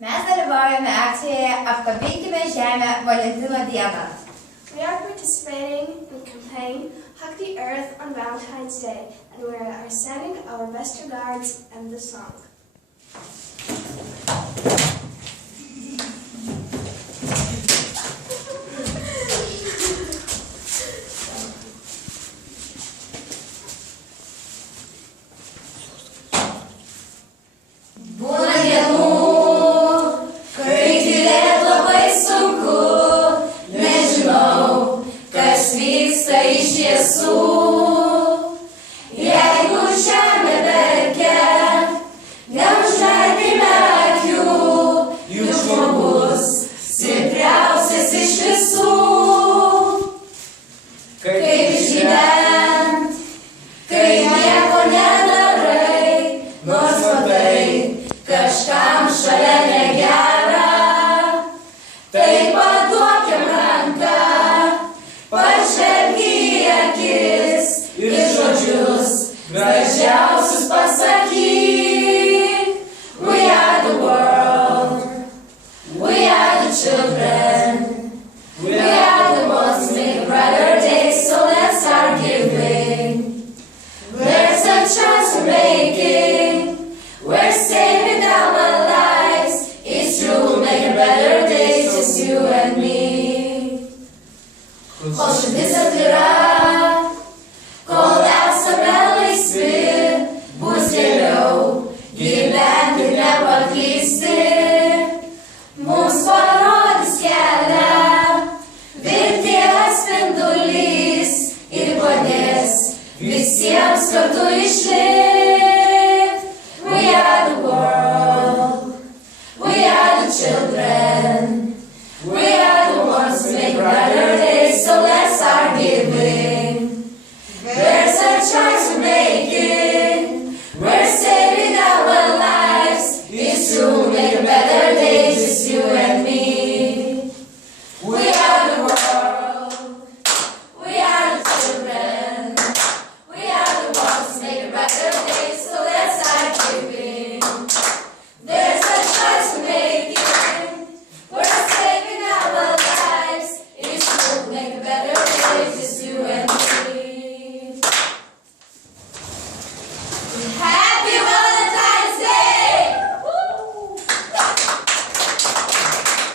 Mes dalyvaujame akcijoje Apkabinkime žemę Valentino dieną. We are participating in the campaign Hug the Earth on Valentine's Day, and we are sending our best regards and the song. Būna dienų, kai tylėt labai sunku, nežinau, kas vyksta iš tiesų. Jeigu žemė verkia, neužmerkime akių, juk žmogus stipriausias iš visų. Kaip išgyvent, kai nieko nedarai, nors matai, kažkam šalia negera.